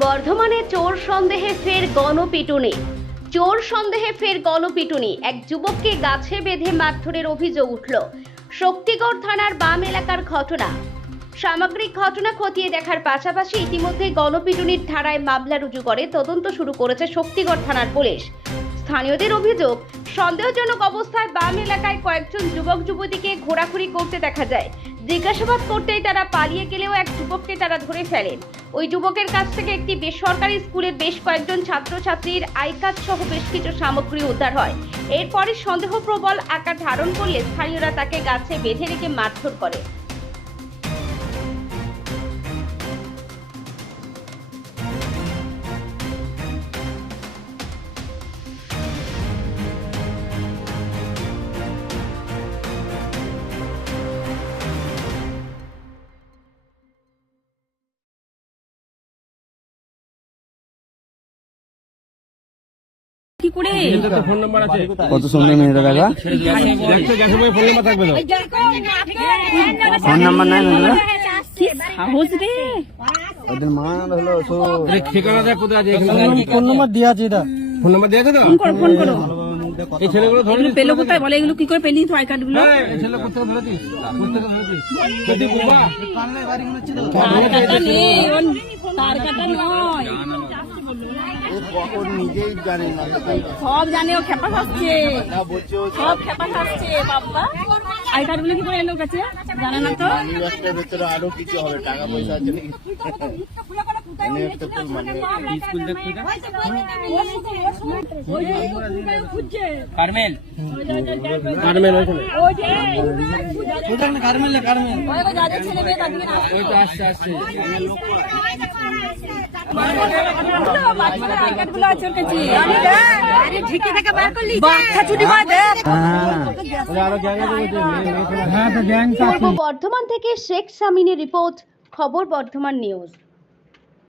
বর্ধমানে চোর সন্দেহে ফের গণপিটুনি। চোর সন্দেহে ফের গণপিটুনি। এক যুবককে গাছে বেঁধে মারধরের অভিযোগ উঠল। শক্তিগড় থানার বাম এলাকার ঘটনা। সামগ্রিক ঘটনা খতিয়ে দেখার পাশাপাশি ইতিমধ্যে গণপিটুনির ধারায় মামলা রুজু করে তদন্ত শুরু করেছে শক্তিগড় থানার পুলিশ। স্থানীয়দের অভিযোগ, সন্দেহজনক অবস্থায় বাম এলাকায় কয়েকজন যুবক যুবতীকে ঘোরাঘুরি করতে দেখা যায়। জিজ্ঞাসাবাদ করতেই তারা পালিয়ে গেলেও এক যুবককে তারা ধরে ফেলেন। ওই যুবকের কাছ থেকে একটি বেসরকারি স্কুলের বেশ কয়েকজন ছাত্রছাত্রীর আই কার্ড সহ বেশ কিছু সামগ্রী উদ্ধার হয়। এরপরই সন্দেহপ্রবল আকার ধারণ করলে স্থানীয়রা তাকে গাছে বেঁধে রেখে মারধর করে। কি করে ফোন নাম্বার আছে কত সময় মেয়েটা দেখা দেখতে গেছে বলে ফোন নাম্বার থাকবে তো ফোন নাম্বার নাই মেয়েটা কি সাহস রে ওদের মা হলো সো ঠিকানা দেখ কোথায় আছে এখানে ফোন নাম্বার দেয়া আছে এটা ফোন নাম্বার দেয়া আছে তো ফোন করো এই ছেলেগুলো ধরে এগুলো পেলো কোথায় বলে এগুলো কি করে পেলি তো আই কার্ড গুলো এই ছেলে কোথায় ধরেছিস কোথায় ধরেছিস যদি বাবা তার কাটা নেই তার কাটা নয় ওর নিজেই জানে না সব জানে ও খেপা খাচ্ছে সব খেপা খাচ্ছে বাবা আই কার্ড গুলো কি করে এলো কাছে জানে না তো ইউনিভার্সিটির ভিতরে আরো কিছু হবে টাকা পয়সা আছে নাকি স্কুল দেখতে কারমেল কারমেল ওইখানে কারমেল ওই যাদের ছেলে মেয়ে তাদের না ওই তো আসছে আসছে পূর্ব বর্ধমান থেকে শেখ সামিনের রিপোর্ট, খবর বর্ধমান নিউজ।